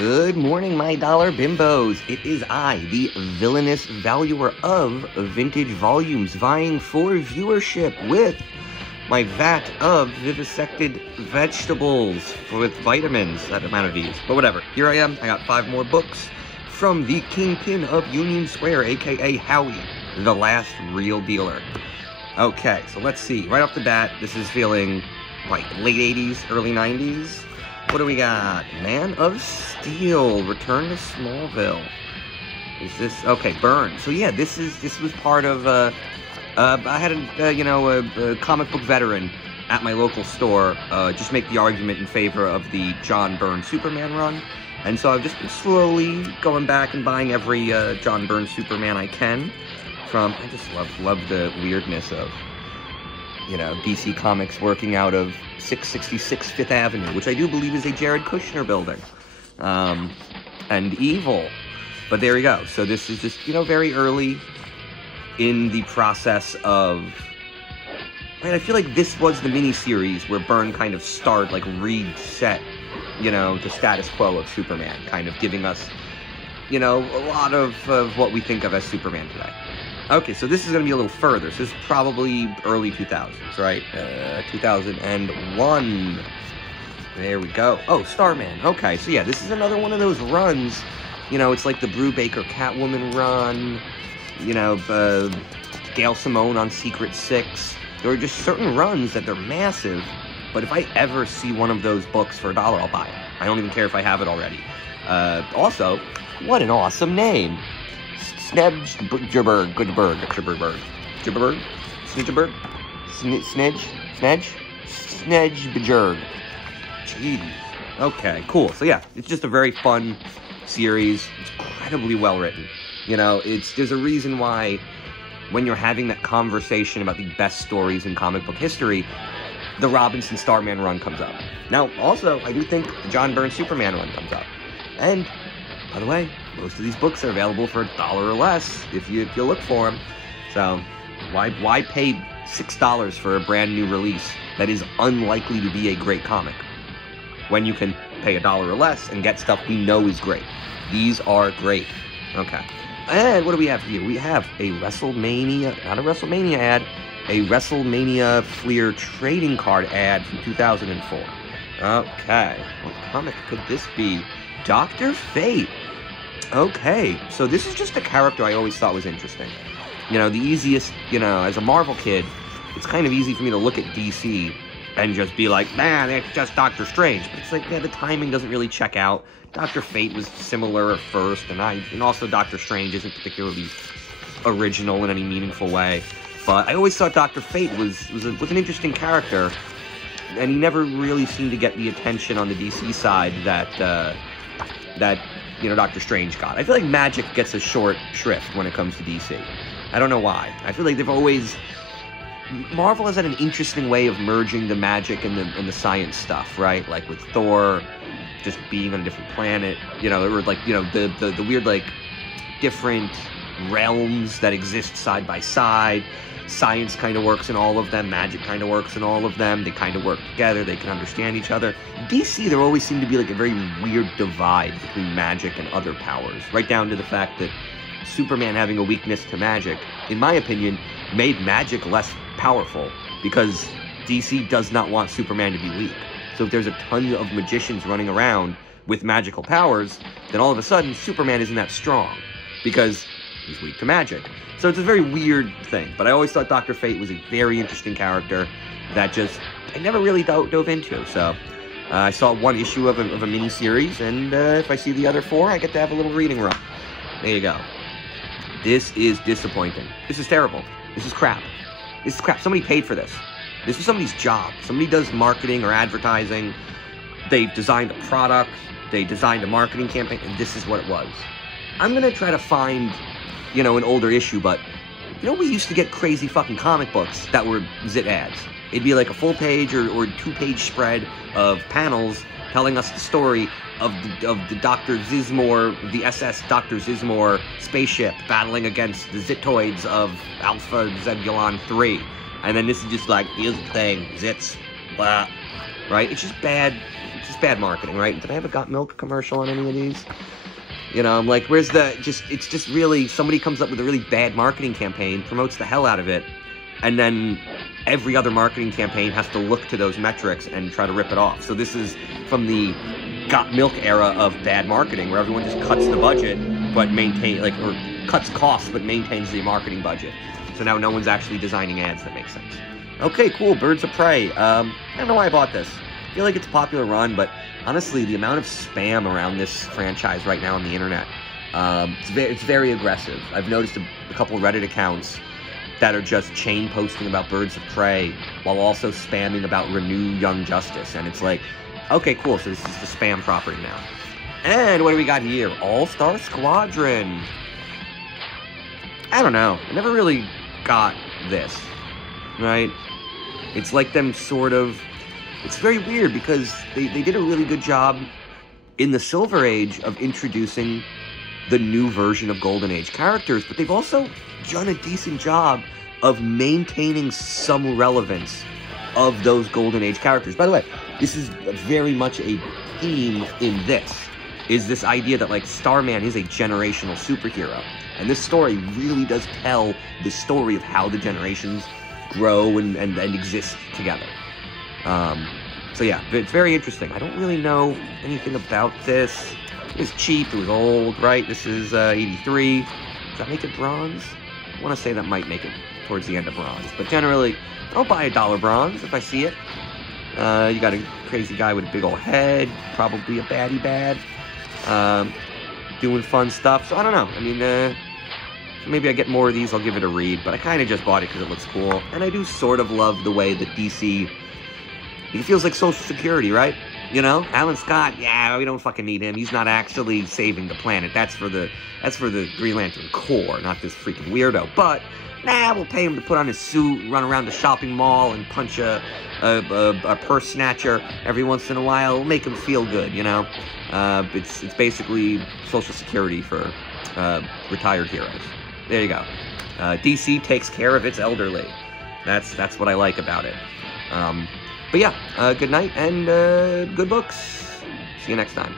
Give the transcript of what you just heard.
Good morning, my dollar bimbos. It is I, the villainous valuer of vintage volumes, vying for viewership with my vat of vivisected vegetables with vitamins. That amount of views. But whatever. Here I am. I got 5 more books from the Kingpin of Union Square, aka Howie, the last real dealer. Okay, so let's see. Right off the bat, this is feeling like late 80s, early 90s. What do we got? Man of Steel, Return to Smallville. Is this okay? Byrne. So yeah, this was part of. I had a comic book veteran at my local store just make the argument in favor of the John Byrne Superman run, and so I've just been slowly going back and buying every John Byrne Superman I can. I just love the weirdness of DC Comics working out of 666 Fifth Avenue, which I do believe is a Jared Kushner building, and evil. But there you go. So this is just, very early in the process of, I feel like this was the miniseries where Byrne kind of reset, the status quo of Superman, kind of giving us, a lot of what we think of as Superman today. Okay, so this is going to be a little further. So this is probably early 2000s, right? 2001. There we go. Oh, Starman. Okay, so yeah, this is another one of those runs. It's like the Brubaker Catwoman run. Gail Simone on Secret Six. There are just certain runs that they're massive. But if I ever see one of those books for $1, I'll buy it. I don't even care if I have it already. Also, what an awesome name. Snedgeberg, Goodberg, Jibberberg, Snidgeberg, Snedgeberg. Jeez. Okay, cool. So yeah, it's just a very fun series. It's incredibly well written. There's a reason why when you're having that conversation about the best stories in comic book history, the Robinson Starman run comes up. Now, also, I do think the John Byrne Superman run comes up. And, by the way, most of these books are available for $1 or less if you look for them. So why pay $6 for a brand new release that is unlikely to be a great comic when you can pay $1 or less and get stuff we know is great? These are great. Okay. And what do we have here? We have a WrestleMania, not a WrestleMania ad, a WrestleMania Fleer trading card ad from 2004. Okay. What comic could this be? Dr. Fate. Okay, so this is just a character I always thought was interesting. The easiest, as a Marvel kid, it's kind of easy for me to look at DC and just be like, man, it's just Doctor Strange. But it's like, yeah, the timing doesn't really check out. Dr. Fate was similar at first, and also Doctor Strange isn't particularly original in any meaningful way. But I always thought Dr. Fate was an interesting character, and he never really seemed to get the attention on the DC side that Doctor Strange got. I feel like magic gets a short shrift when it comes to DC. I don't know why. I feel like Marvel has had an interesting way of merging the magic and the science stuff, right? Like with Thor just being on a different planet, or the weird, different realms that exist side by side. Science kind of works in all of them. Magic kind of works in all of them. They kind of work together. They can understand each other. DC, there always seemed to be a very weird divide between magic and other powers. Right down to the fact that Superman having a weakness to magic, in my opinion, made magic less powerful because DC does not want Superman to be weak. So if there's a ton of magicians running around with magical powers, then all of a sudden Superman isn't that strong because he's weak to magic. So it's a very weird thing, but I always thought Dr. Fate was a very interesting character that I never really dove into. So I saw one issue of a mini-series, and if I see the other 4, I get to have a little reading run. There you go. This is disappointing. This is terrible. This is crap. This is crap. Somebody paid for this. This is somebody's job. Somebody does marketing or advertising. They designed a product. They designed a marketing campaign, and this is what it was. I'm going to try to find an older issue, but we used to get crazy fucking comic books that were zit ads. It'd be like a full page or 2-page spread of panels telling us the story of the Dr. Zizmore, the SS Dr. Zizmore spaceship battling against the Zitoids of Alpha Zebulon 3. And then this is just here's the thing, zits, blah. Right? It's just bad. just bad marketing, right? Did I have a Got Milk commercial on any of these? You know, I'm like, where's the, it's just really, somebody comes up with a really bad marketing campaign, promotes the hell out of it, and then every other marketing campaign has to look to those metrics and try to rip it off. So this is from the Got Milk era of bad marketing, where everyone just cuts the budget, but or cuts costs, but maintains the marketing budget. So now no one's actually designing ads that make sense. Okay, cool, Birds of Prey. I don't know why I bought this. I feel like it's a popular run, but honestly, the amount of spam around this franchise right now on the internet, it's very aggressive. I've noticed a couple of Reddit accounts that are just chain posting about Birds of Prey while also spamming about Renew Young Justice. And it's like, okay, cool, so this is the spam property now. And what do we got here? All-Star Squadron. I don't know. I never really got this, right? It's like them sort of... It's very weird because they did a really good job in the Silver Age of introducing the new version of Golden Age characters, but they've also done a decent job of maintaining some relevance of those Golden Age characters. By the way, this is very much a theme in this idea that, like, Starman is a generational superhero. And this story really does tell the story of how the generations grow and exist together. So yeah, it's very interesting. I don't really know anything about this. It was cheap, it was old, right? This is 83. Does that make it bronze? I want to say that might make it towards the end of bronze. But generally, I'll buy $1 bronze if I see it. You got a crazy guy with a big old head, probably a baddie bad, doing fun stuff. So I don't know. I mean, maybe I get more of these, I'll give it a read. But I kind of just bought it because it looks cool. And I do sort of love the way that DC... He feels like Social Security, right? You know, Alan Scott, yeah, we don't fucking need him. He's not actually saving the planet. That's for the Green Lantern Corps, not this freaking weirdo. But, nah, we'll pay him to put on his suit, run around the shopping mall, and punch a purse snatcher every once in a while. We'll make him feel good, you know? It's basically Social Security for retired heroes. There you go. DC takes care of its elderly. That's what I like about it. But yeah, good night and good books. See you next time.